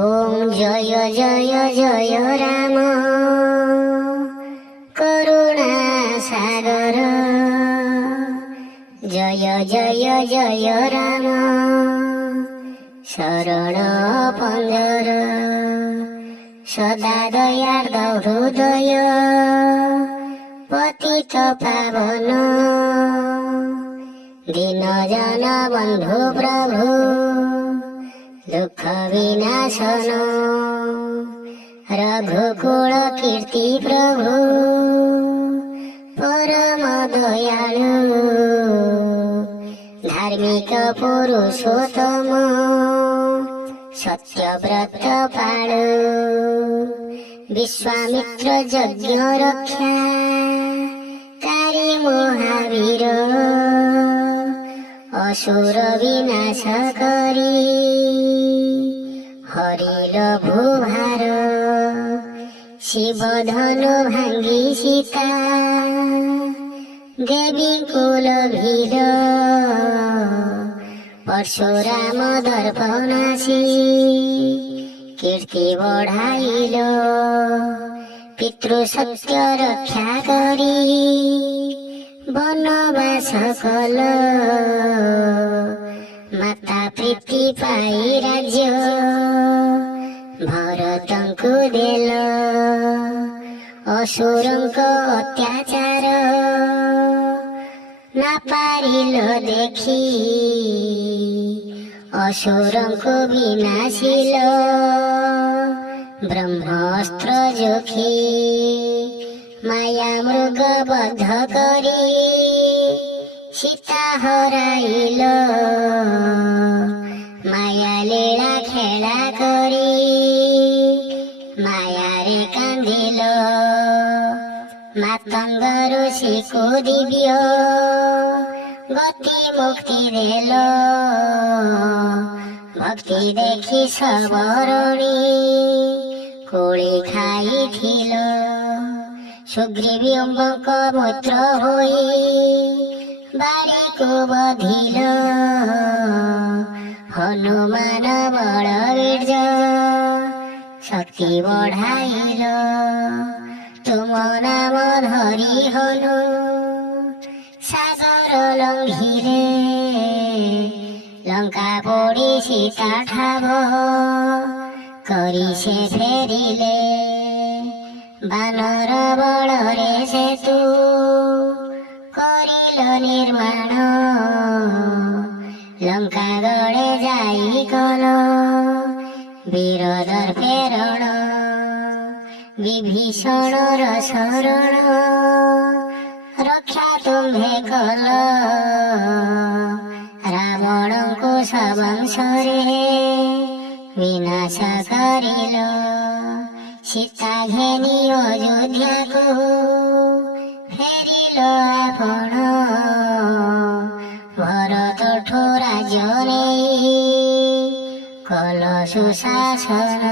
ओम जय जय जय राम करुणा सागर जय जय जय राम शरण पंजर सदा दयार्द हृदय पतित पावन दीन जन बंधु प्रभु दुख विनाशन रघुकुल कीर्ति प्रभु परम दयालु धार्मिक पुरुषोत्तम सत्यव्रत पालु विश्वामित्र यज्ञ रक्षा कारी महावीर असुर विनाश करी हरिल भूभार शिव धनु भांगी सीता देवी कुल भीर परशुराम दर्पनाशी कीर्ति बढ़ाइल पितृ सत्य रक्षा करी बनवास कल माता प्रीति पाई राज्य भरतंकु देल असुरंक अत्याचार ना पारिल देखी असुरंकु विनाशिल ब्रह्मास्त्र जोखी माया मृग बध करी सीता हराइल माया लीला खेला करी माया रे कांदिल मातंग ऋषि को दिव्य गति मुक्ति देल भक्ति देखी सबरणी कोड़ी खाइथिल सुग्रीवी अम्बक पुत्र होई बारी को बधिल हनुमान बलवीर्य शक्ति बढ़ाइल तुम नाम धरी हनु सागर लंघिले लंका पोड़ी सीता ठाव करी से फेरिले बानर बलरे सेतु करिल निर्माण लंका गड़े जाई कल वीर प्रेरण विभीषण शरण रक्षा तुम्हे कल रावण को सबंशरे विनाश करिल सीता घेनी अयोध्या को फेरिल आपण भरत राज कल सुशासन।